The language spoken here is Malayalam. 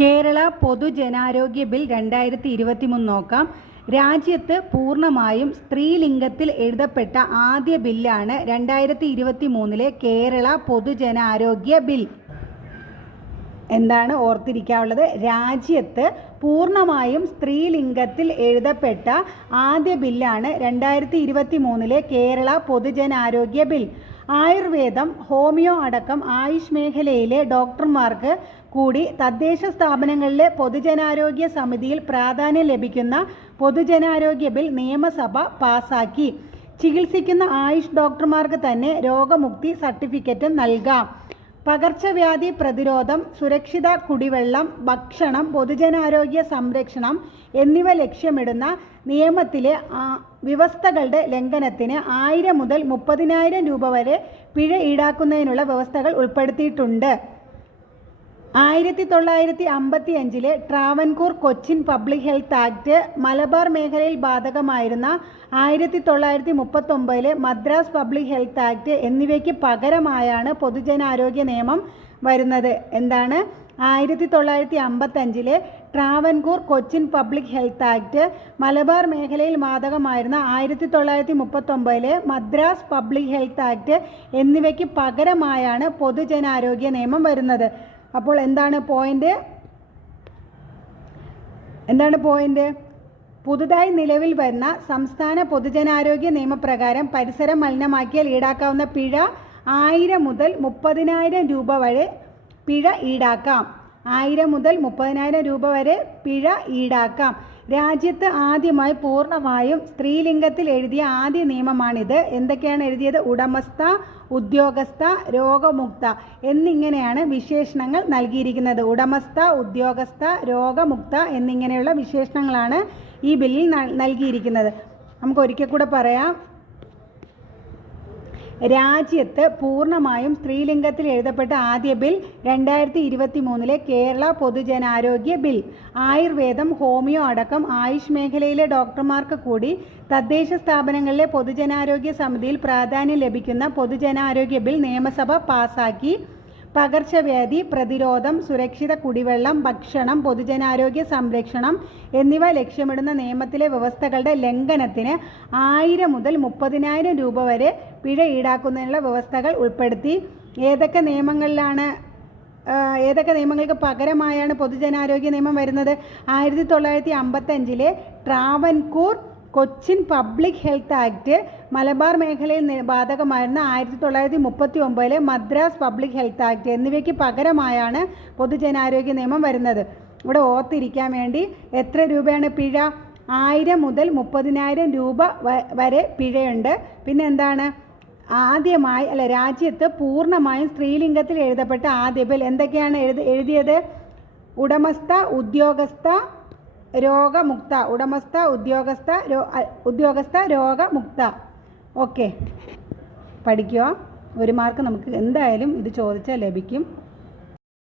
കേരള പൊതുജനാരോഗ്യ ബിൽ 2023 നോക്കാം. രാജ്യത്ത് പൂർണ്ണമായും സ്ത്രീലിംഗത്തിൽ എഴുതപ്പെട്ട ആദ്യ ബില്ലാണ് 2023 കേരള പൊതുജനാരോഗ്യ ബിൽ. എന്താണ് ഓർത്തിരിക്കാനുള്ളത്? രാജ്യത്ത് പൂർണ്ണമായും സ്ത്രീലിംഗത്തിൽ എഴുതപ്പെട്ട ആദ്യ ബില്ലാണ് 2023 കേരള പൊതുജനാരോഗ്യ ബിൽ. ആയുർവേദം, ഹോമിയോ അടക്കം ആയുഷ് മേഖലയിലെ ഡോക്ടർമാർക്ക് കൂടി തദ്ദേശ സ്ഥാപനങ്ങളിലെ പൊതുജനാരോഗ്യ സമിതിയിൽ പ്രാധാന്യം ലഭിക്കുന്ന പൊതുജനാരോഗ്യ ബിൽ നിയമസഭ പാസാക്കി. ചികിത്സിക്കുന്ന ആയുഷ് ഡോക്ടർമാർക്ക് തന്നെ രോഗമുക്തി സർട്ടിഫിക്കറ്റ് നൽകാം. പകർച്ചവ്യാധി പ്രതിരോധം, സുരക്ഷിത കുടിവെള്ളം, ഭക്ഷണം, പൊതുജനാരോഗ്യ സംരക്ഷണം എന്നിവ ലക്ഷ്യമിടുന്ന നിയമത്തിലെ വ്യവസ്ഥകളുടെ ലംഘനത്തിന് 1000 മുതൽ 30,000 രൂപ വരെ പിഴ ഈടാക്കുന്നതിനുള്ള വ്യവസ്ഥകൾ ഉൾപ്പെടുത്തിയിട്ടുണ്ട്. 1955 Travancore Cochin public health act, Malabar മേഖലയിൽ ബാധകമായിരുന്ന 1939 മദ്രാസ് പബ്ലിക് ഹെൽത്ത് ആക്ട് എന്നിവയ്ക്ക് പകരമായാണ് പൊതുജനാരോഗ്യ നിയമം വരുന്നത്. എന്താണ്? 1955 Travancore Cochin public health act, Malabar മേഖലയിൽ ബാധകമായിരുന്ന 1939 മദ്രാസ് പബ്ലിക് ഹെൽത്ത് ആക്ട് എന്നിവയ്ക്ക് പകരമായാണ് പൊതുജനാരോഗ്യ നിയമം വരുന്നത്. അപ്പോൾ എന്താണ് പോയിന്റ്? പുതുതായി നിലവിൽ വരുന്ന സംസ്ഥാന പൊതുജനാരോഗ്യ നിയമപ്രകാരം പരിസരം മലിനമാക്കിയാൽ ഈടാക്കാവുന്ന പിഴ 1000 മുതൽ 30,000 രൂപ വരെ പിഴ ഈടാക്കാം. 1000 മുതൽ 30,000 രൂപ വരെ പിഴ ഈടാക്കാം. രാജ്യത്ത് ആദ്യമായി പൂർണ്ണമായും സ്ത്രീലിംഗത്തിൽ എഴുതിയ ആദ്യ നിയമമാണിത്. എന്തൊക്കെയാണ് എഴുതിയത്? ഉടമസ്ഥ, ഉദ്യോഗസ്ഥ, രോഗമുക്ത എന്നിങ്ങനെയാണ് വിശേഷണങ്ങൾ നൽകിയിരിക്കുന്നത്. ഉടമസ്ഥ, ഉദ്യോഗസ്ഥ, രോഗമുക്ത എന്നിങ്ങനെയുള്ള വിശേഷണങ്ങളാണ് ഈ ബില്ലിൽ നൽകിയിരിക്കുന്നത്. നമുക്ക് ഒരിക്കൽ കൂടെ പറയാം. രാജ്യത്ത് പൂർണ്ണമായും സ്ത്രീലിംഗത്തിൽ എഴുതപ്പെട്ട ആദ്യ ബിൽ 2023 കേരള പൊതുജനാരോഗ്യ ബിൽ. ആയുർവേദം, ഹോമിയോ അടക്കം ആയുഷ് മേഖലയിലെ ഡോക്ടർമാർക്ക് കൂടി തദ്ദേശ സ്ഥാപനങ്ങളിലെ പൊതുജനാരോഗ്യ സമിതിയിൽ പ്രാധാന്യം ലഭിക്കുന്ന പൊതുജനാരോഗ്യ ബിൽ നിയമസഭ പാസാക്കി. പകർച്ചവ്യാധി പ്രതിരോധം, സുരക്ഷിത കുടിവെള്ളം, ഭക്ഷണം, പൊതുജനാരോഗ്യ സംരക്ഷണം എന്നിവ ലക്ഷ്യമിടുന്ന നിയമത്തിലെ വ്യവസ്ഥകളുടെ ലംഘനത്തിന് 1000 മുതൽ 30,000 രൂപ വരെ പിഴ ഈടാക്കുന്നതിനുള്ള വ്യവസ്ഥകൾ ഉൾപ്പെടുത്തി. ഏതൊക്കെ നിയമങ്ങൾക്ക് പകരമായാണ് പൊതുജനാരോഗ്യ നിയമം വരുന്നത്? 1955 Travancore Cochin public health act, Malabar മേഖലയിൽ ബാധകമായിരുന്ന 1939 മദ്രാസ് പബ്ലിക് ഹെൽത്ത് ആക്ട് എന്നിവയ്ക്ക് പകരമായാണ് പൊതുജനാരോഗ്യ നിയമം വരുന്നത്. ഇവിടെ ഓർത്തിരിക്കാൻ വേണ്ടി എത്ര രൂപയാണ് പിഴ? 1000 മുതൽ 30,000 രൂപ വരെ പിഴയുണ്ട്. പിന്നെ എന്താണ്? രാജ്യത്ത് പൂർണ്ണമായും സ്ത്രീലിംഗത്തിൽ എഴുതപ്പെട്ട ആദ്യ ബിൽ എന്തൊക്കെയാണ് എഴുതിയത്? ഉടമസ്ഥ, ഉദ്യോഗസ്ഥ, രോഗമുക്ത. ഉടമസ്ഥ, ഉദ്യോഗസ്ഥ, രോഗമുക്ത. ഓക്കെ, പഠിക്കുക. 1 മാർക്ക് നമുക്ക് എന്തായാലും ഇത് ചോദിച്ചാൽ ലഭിക്കും.